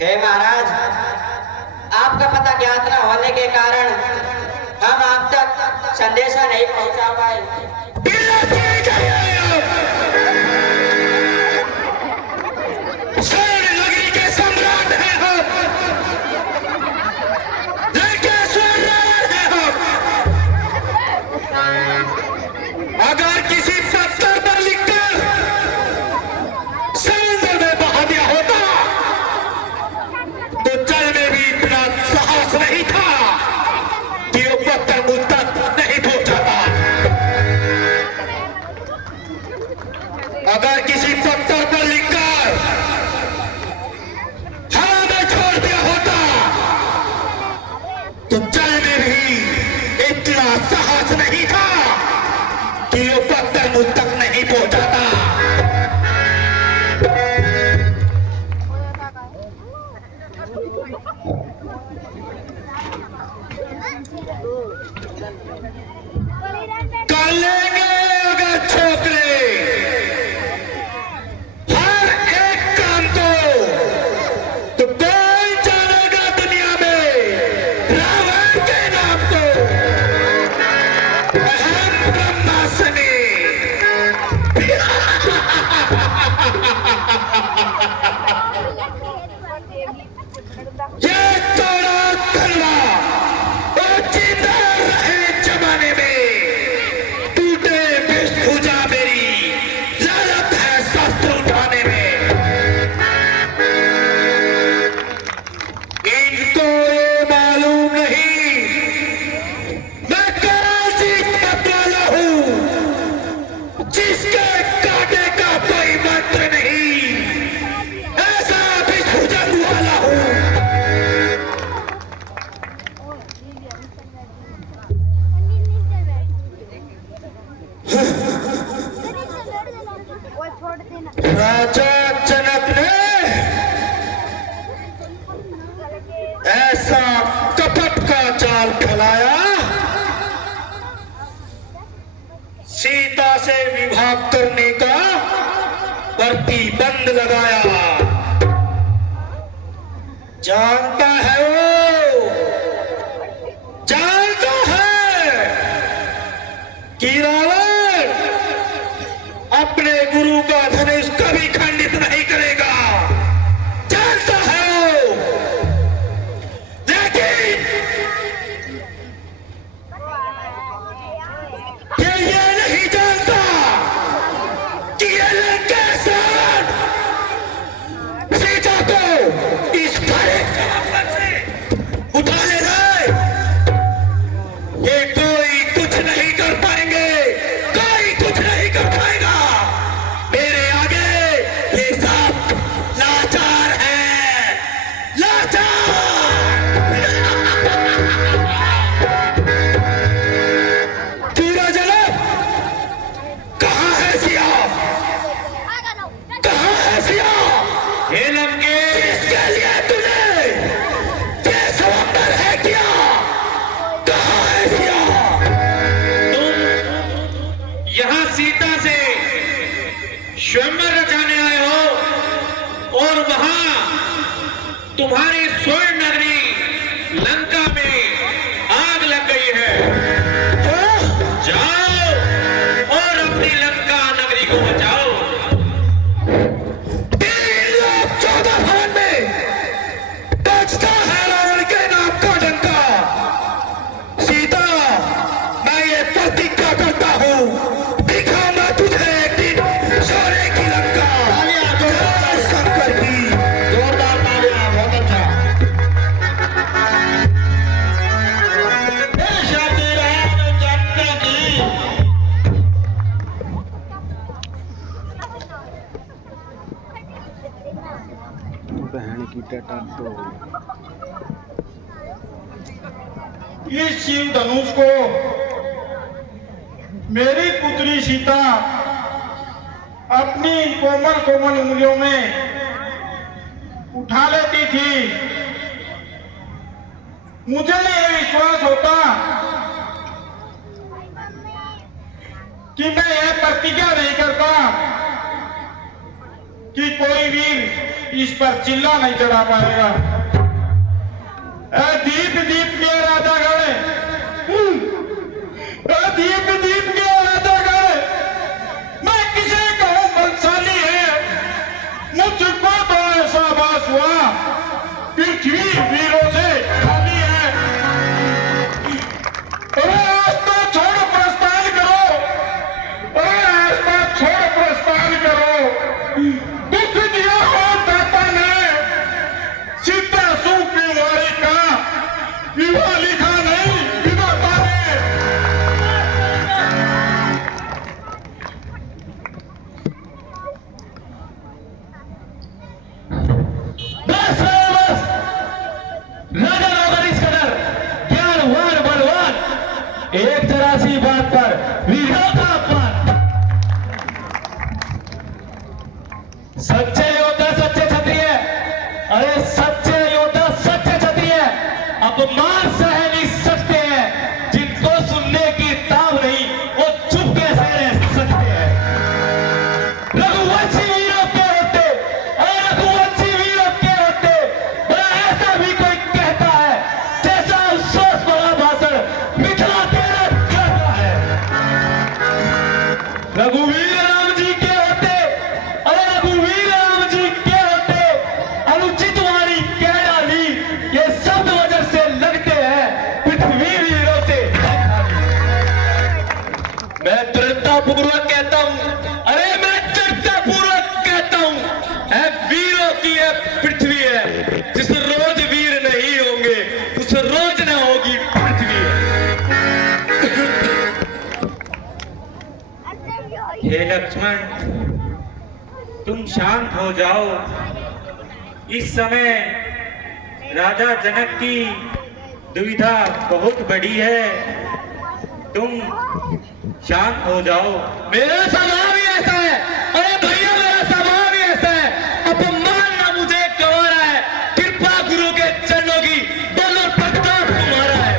हे महाराज, आपका पता ज्ञात न होने के कारण हम आप तक संदेशा नहीं पहुंचा पाए। नगरी के सम्राट हैं हम, लंकेश्वर है हम। अगर किसी पत्थर पर लिखकर समुद्र में बहा दिया होता तो जल में भी इतना साहस नहीं था कि वो पत्थर मुझ तक नहीं पहुंचाता। अगर किसी पत्थर पर लिखकर हवा में छोड़ दिया होता तो जल में भी इतना साहस नहीं था कि वो पत्थर मुझ तक नहीं पहुंचाता। कर लेंगे अगर छोकरे हर एक काम तो कोई जानेगा दुनिया में रावण के नाम को। अहम ब्रह्मास्मि। ये तोड़ा तलवार और जिंदा रहे जमाने में, टूटे वेशभूषा मेरी लालत है शस्त्र उठाने में। इनको ये मालूम नहीं मैं कराची मतवाला हूं, जिसके काटे का कोई मंत्र नहीं, ऐसा भी भुजंग वाला हूं। राजा जनक ने ऐसा कपट का जाल फैलाया, सीता से विवाह करने का प्रतिबंध लगाया। जानता है वो, जानता है कि रावण अपने गुरु का धनुष कभी खंडित नहीं करेगा। जानता है वो, लेकिन ये नहीं जानता कि ये लंकेश्वर सीता को इस भरे जहां से उठा ले रहा है। ये कोई कुछ नहीं कर पाएंगे, कोई कुछ नहीं कर पाएगा। मेरे आगे ये सब लाचार है, लाचार। पूरा जलम कहाँ है सिया, कहाँ है सिया? हे लंके, किसके लिए तुझे ये समुंदर है क्या? कहाँ है सिया? तुम यहाँ सीता से स्वयंवर रचाने आए हो और वहां तुम्हारी स्वर्ण नगरी लंका में आग लग गई है। जाओ और अपनी लंका नगरी को बचाओ। 14 भवन में बजता है रावण के नाम का डंका। सीता, मैं ये प्रतिज्ञा करता हूँ, दिखाऊंगा तुझे एक दिन सोने की लंका। जय शंकर की। जोरदार तालियां, बहुत अच्छा। शादी राम जानकी जी। बहन की टटा तो इस शिव धनुष को मेरी पुत्री सीता अपनी कोमल कोमल उंगलियों में उठा लेती थी। मुझे ये विश्वास होता कि मैं यह प्रतिज्ञा नहीं करता कि कोई वीर इस पर चिल्ला नहीं चढ़ा पाएगा। दीप दीप के राजा गए, दीप दीप के राजा गए, मैं किसे कहूं बलशाली है, मुझको तो ऐसा आभास हुआ पृथ्वी वीरों से खाली है। अरे रास्ता छोड़ प्रस्थान करो, अरे रास्ता छोड़ प्रस्थान करो। दुख दिया हो दाता ने, सीता सुकुमारी का विवाह लिखा नहीं विधाता ने। बस बस, राजा नौकर इस कदर ज्ञानवान बलवान, एक जरा सी बात पर वीरों का अपमान। सच्चे योद्धा सच्चे क्षत्रिय, अरे सच्चे योद्धा सच्चे क्षत्रिय अपमान सह नहीं सकते हैं। जिनको सुनने की ताब नहीं वो चुप कैसे रह सकते हैं। रघुवंशी वीरों के होते, अरे रघुवंशी वीरों के होते, बड़ा ऐसा भी कोई कहता है जैसा अफसोस भरा भाषण मिथिला तेरा कहता है। रघुवीर राम जी के होते, अरे रघुवीर राम जी के होते, अनुचित वाणी कह डाली, ये शब्द वजह से लगते हैं पृथ्वी वीरों से। मैं दृढ़ता पूर्वक कहता हूं, अरे मैं दृढ़ता पूर्वक कहता हूं, है वीरों की है पृथ्वी है। जिस रोज वीर नहीं होंगे उस रोज ना होगी पृथ्वी। हे लक्ष्मण, तुम शांत हो जाओ। इस समय राजा जनक की दुविधा बहुत बड़ी है, तुम शांत हो जाओ। मेरा स्वभाव ही ऐसा है, अरे भैया मेरा स्वभाव ही ऐसा है। अपमान ना मुझे गंवारा है, कृपा गुरु के चरणों की दोनों प्रताप तुम्हारा है।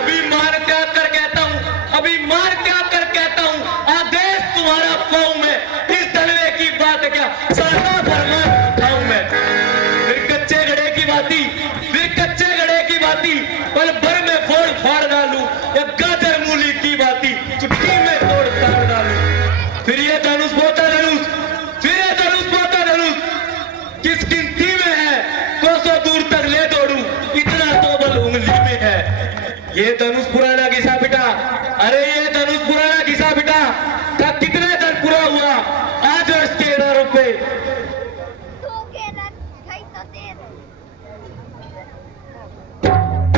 अभिमान क्या कर कहता हूं, अभिमान क्या कर कहता हूं, आदेश तुम्हारा पाऊं मैं। इस धनवे की बात क्या सारा फरमान उठाऊं मैं। फिर कच्चे घड़े की बाती, फिर कच्चे घड़े की बाती पल भर में फोड़ फाड़ डालूं, या गाजर मूली की बाती चुटकी में तोड़ ताड़ डालूं। फिर ये धनुष बोता धनुष, फिर ये धनुष बोता धनुष किस गिनती में है, कोसों दूर तक ले दौड़ूं, इतना तो बल उंगली में है। ये धनुष पुराना घिसा पिटा, अरे ये धनुष पुराना घिसा पिटा का कितने दिन पूरा हुआ, आज वर्ष के 11 रुपए।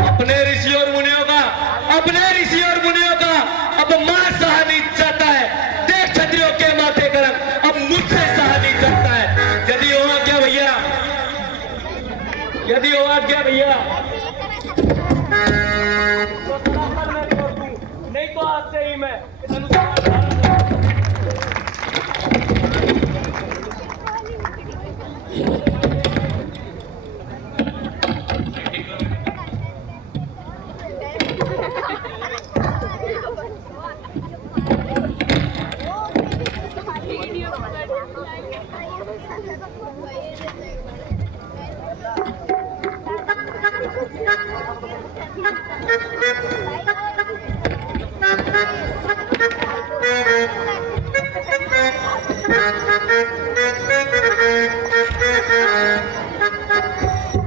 अपने ऋषि और मुनियों का, अपने ऋषि और मुनियों का अपमान सहा नहीं जाता है। देख क्षत्रियों के माथे का रंग अब मुझसे सहा नहीं जाता है। यदि हो आज्ञा भैया, यदि हो आज्ञा भैया, नहीं तो आज से ही मैं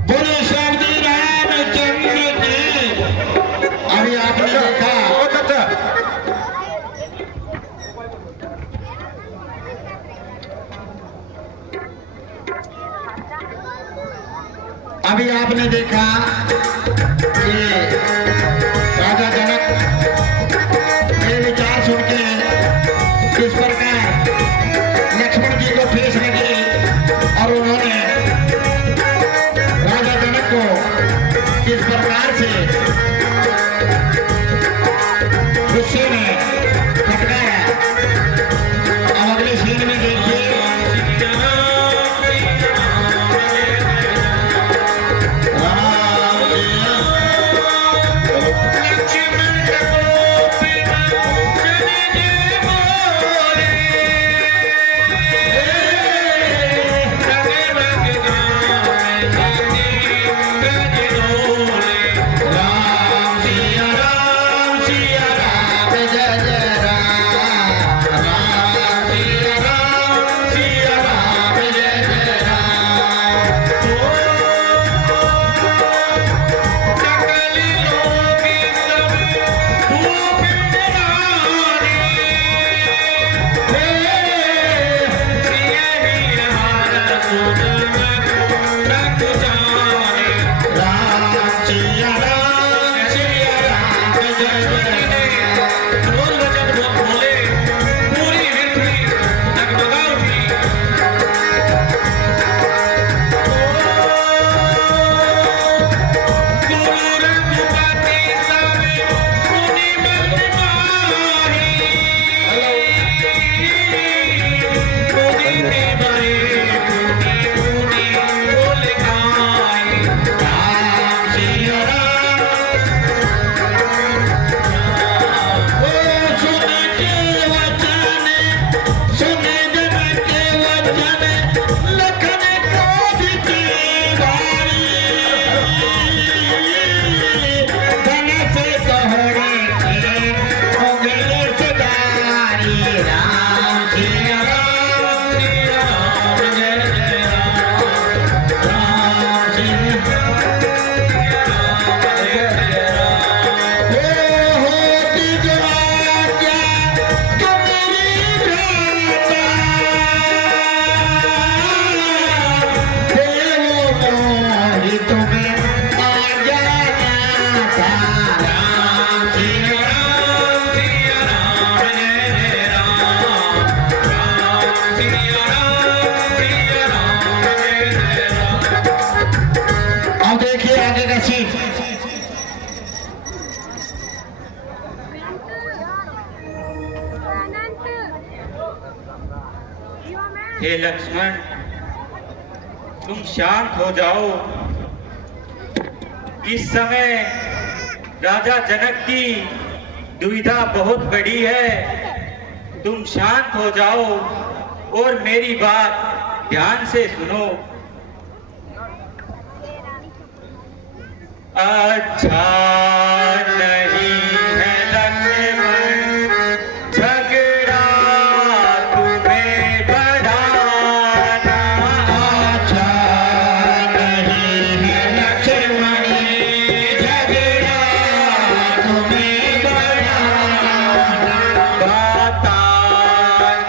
बोलो श्री रामचंद्र जी। अभी आपने देखा, अभी आपने देखा कि राजा जनक मेरे विचार सुन के किस प्रकार लक्ष्मण जी को ठेस लगी और उन्होंने राजा जनक को किस प्रकार से गुस्से में फटकाया। अब अगले सीन में देखिए, राम हे लक्ष्मण, तुम शांत हो जाओ। इस समय राजा जनक की दुविधा बहुत बड़ी है। तुम शांत हो जाओ और मेरी बात ध्यान से सुनो। अच्छा नहीं है लक्ष्मण झगड़ा तुम्हें बढ़ाना। अच्छा नहीं है लक्ष्मण झगड़ा तुम्हें बढ़ाना। बाता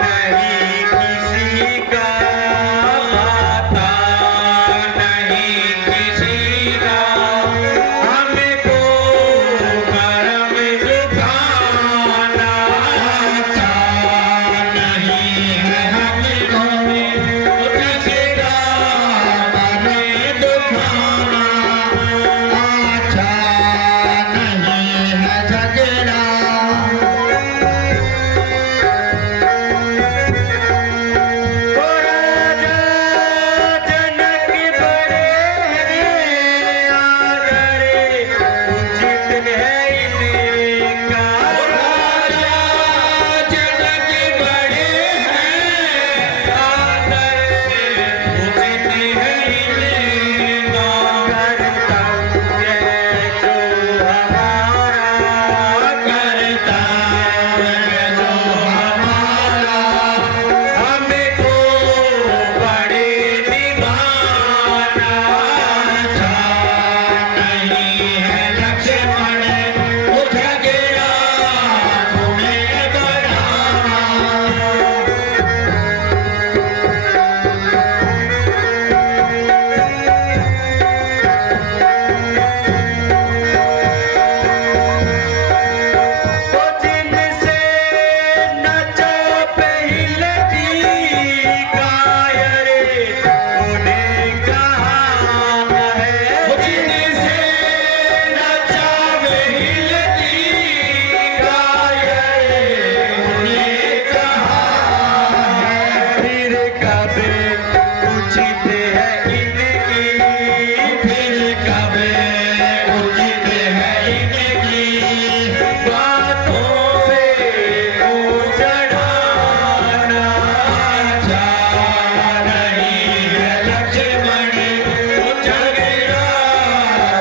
नहीं किसी का, बाता नहीं किसी का। हमको कर्म दिखाना। अच्छा नहीं है हमको किसी का कर्म दिखाना। अच्छा नहीं है झगड़ा। राजा जनक बड़े हैं आदरे, उचित है इनका। राजा जनक बड़े हैं आदरे, उचित है इनका। कर्तव्य जो हमारा, कर्तव्य जो हमारा, हमको बड़े निभाना। अच्छा नहीं है लक्ष्मण झगड़ा तुम्हें बढ़ाना। तो जिनसे नचा पहलती कायरे, उन्हें कहा है। जिनसे नचा पहलती कायरे, उन्हें कहा है। फिर कब उचित है इनकी, फिर कब उचित है इनकी बातों से चढ़ाना। अच्छा नहीं है लक्ष्मण झगड़ा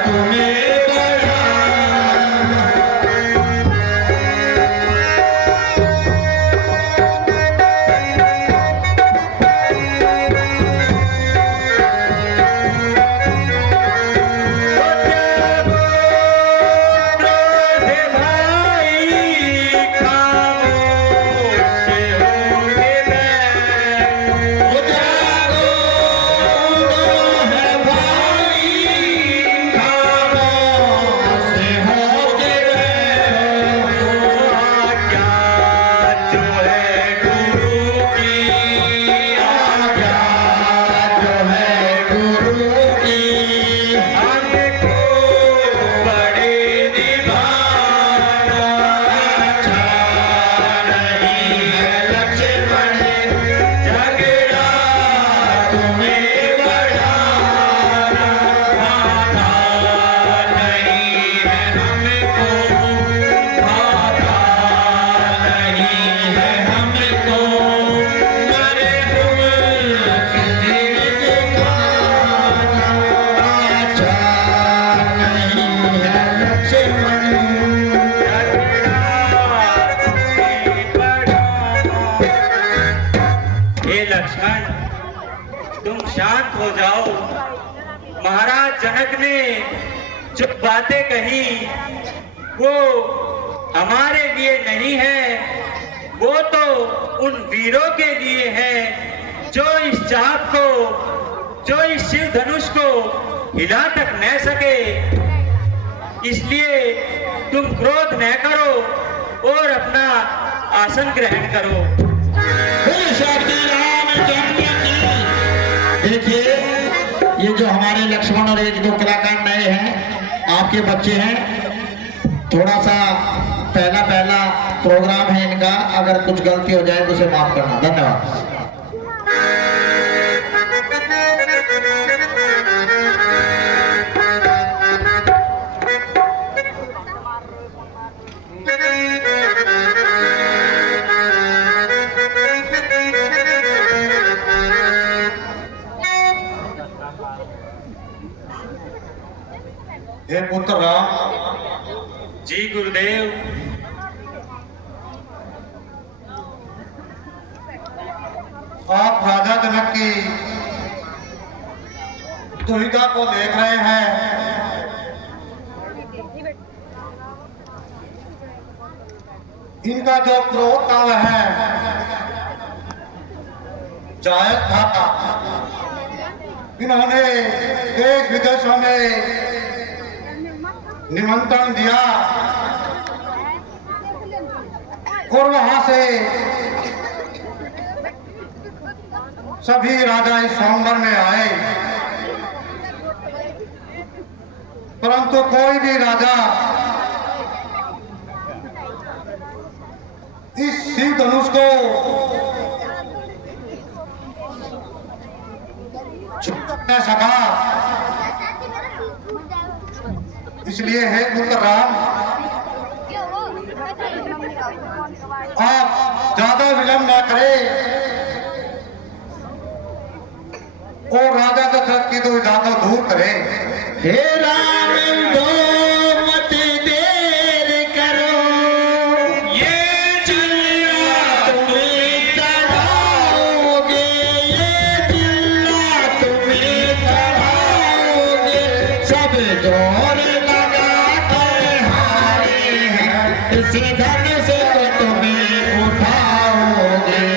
तुम्हें बढ़ाना। हे लक्ष्मण, तुम शांत हो जाओ। महाराज जनक ने जो बातें कही वो हमारे लिए नहीं है, वो तो उन वीरों के लिए है जो इस चाप को, जो इस शिव धनुष को हिला तक न सके। इसलिए तुम क्रोध न करो और अपना आसन ग्रहण करो। देखिए, ये जो हमारे लक्ष्मण और एक दो कलाकार नए हैं, आपके बच्चे हैं, थोड़ा सा पहला प्रोग्राम है इनका, अगर कुछ गलती हो जाए तो उसे माफ करना। धन्यवाद। हे पुत्र राम, जी गुरुदेव। आप राजा जनक की दुविधा को देख रहे हैं। इनका जो क्रोध काल है जायज था। इन्होंने देश विदेशों में निमंत्रण दिया और वहां से सभी राजा इस स्वयंवर में आए, परंतु कोई भी राजा इस शिव धनुष को छू न सका। इसलिए हे पुत्र राम, आप ज्यादा विलंब न करें और राजा दशरथ की दुविधा को दूर करें। हे राम दो मत देर करो, ये चिल्ला तुम्हें चढ़ाओगे, ये चिल्ला तुम्हें चढ़ाओगे। सब जोर लगा कर हारे हैं, इसी धन से तो तुम्हें उठाओगे।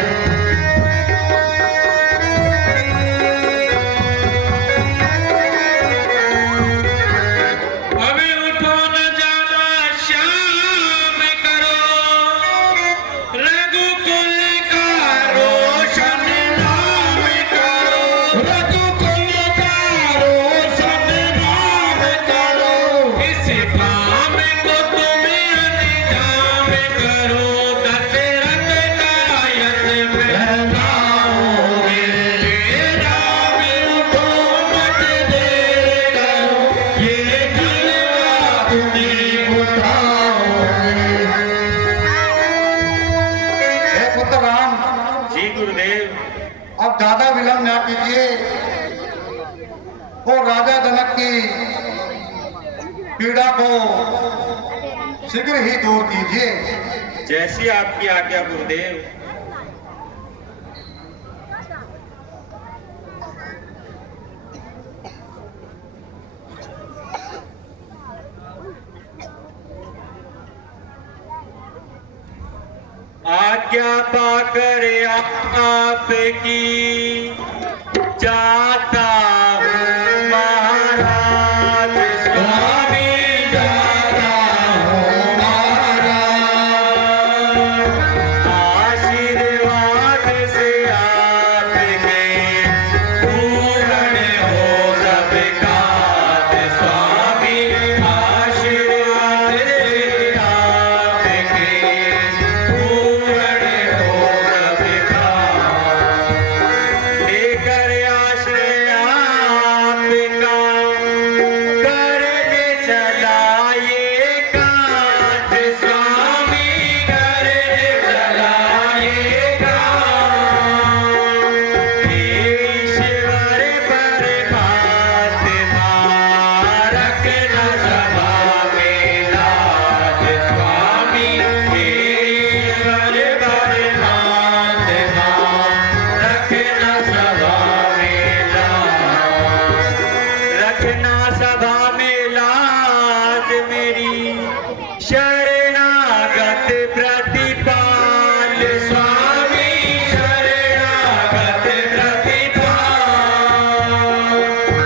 अब ज्यादा विलंब न कीजिए और राजा जनक की पीड़ा को शीघ्र ही दूर कीजिए। जैसी आपकी आज्ञा गुरुदेव। आज्ञा पाकर आपकी जाता हूँ महाराज, स्वामी जाता हूँ महाराज। आशीर्वाद से आपके पूर्ण हो सब काज स्वामी, आशीर्वाद से आपके शरणागत प्रतिपाल स्वामी, शरणागत प्रतिपाल।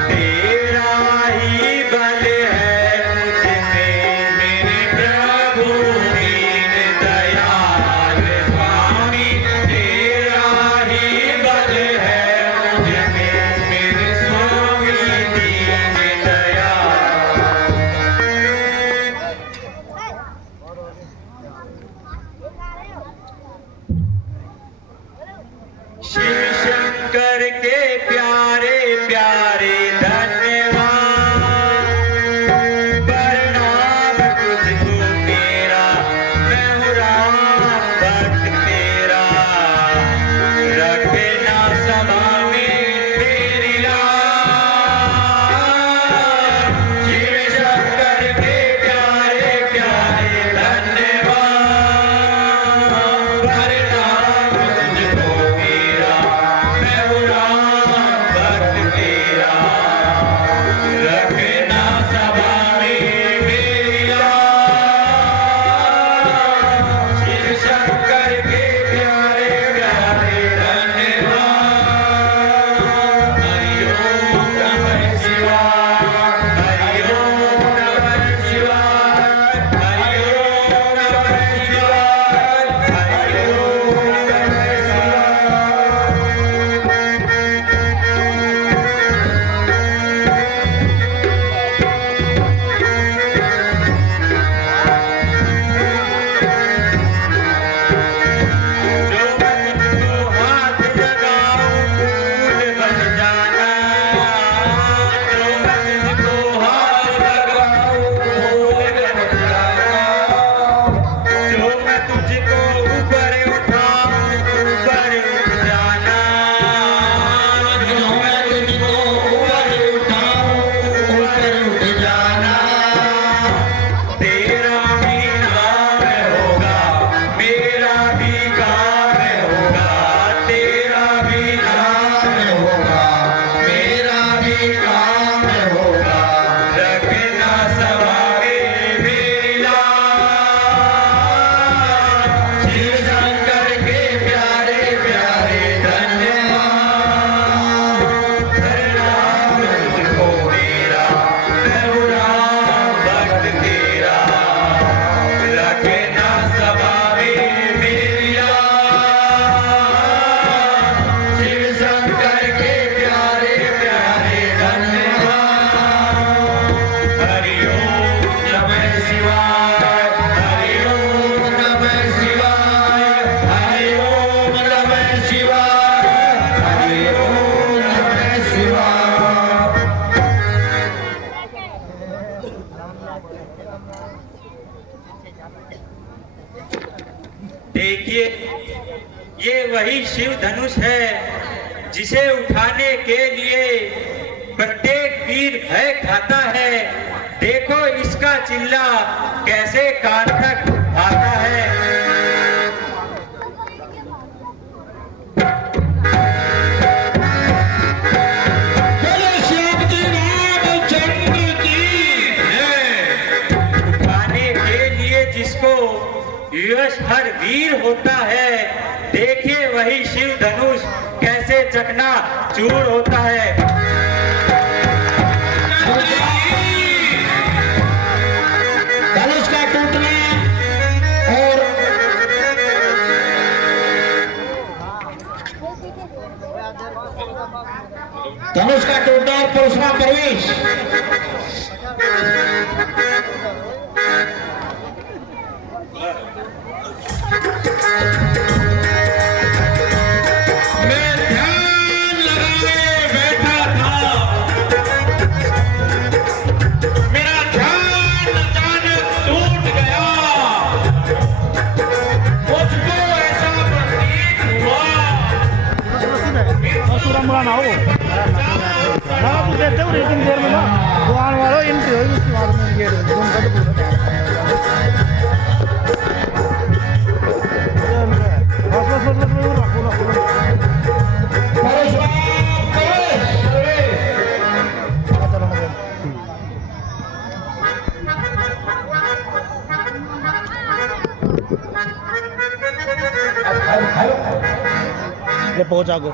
तेरा ही बल है मुझ में मेरे प्रभु दीन दयाल स्वामी, तेरा ही बल है मुझ में मेरे स्वामी दीन दयाल। शिव शंकर के प्यारे प्यारे धन्यवाद, प्रणाम तुझको मेरा, मैं हूँ राम भक्त तेरा। रखना सभा में मेरी राह, शिव शंकर लिए ये वही शिव धनुष है जिसे उठाने के लिए प्रत्येक वीर भय खाता है। देखो इसका चिल्ला कैसे कान तक आता है। उठाने के लिए जिसको यश हर वीर होता है, देखिए वही शिव धनुष कैसे चकना चूर होता है। धनुष का टूटना और धनुष का टूटना और पुरुषमा प्रवेश। मैं ध्यान लगाए बैठा था, मेरा ध्यान अचानक टूट गया। मुझको ऐसा प्रतीत हुआ सुरंग ना हो तू देते हो रेटिंग देर में ना दुकान वालों एंट्री हो उसके बाद में गेट जोन का तो ये पहुंचा गो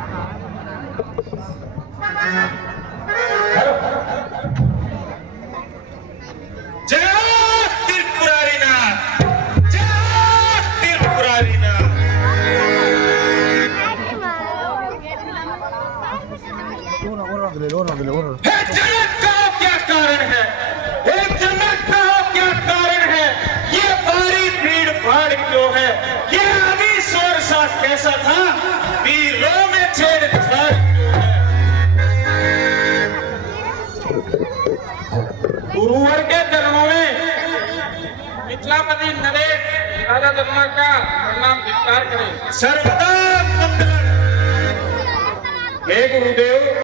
जय त्रिपुरारीनाथ, जय त्रिपुरारीनाथ। हे जनक का क्या कारण है? हे जनक का क्या कारण है? ये भारी भीड़ भाड़ क्यों है? ये अभी शोर सा कैसा था? वीरों में छेड़छाड़ क्यों है? गुरुवर के जन्मों में मिथिलापति नरेश राजा दरबार का प्रणाम स्वीकार करें। सर्व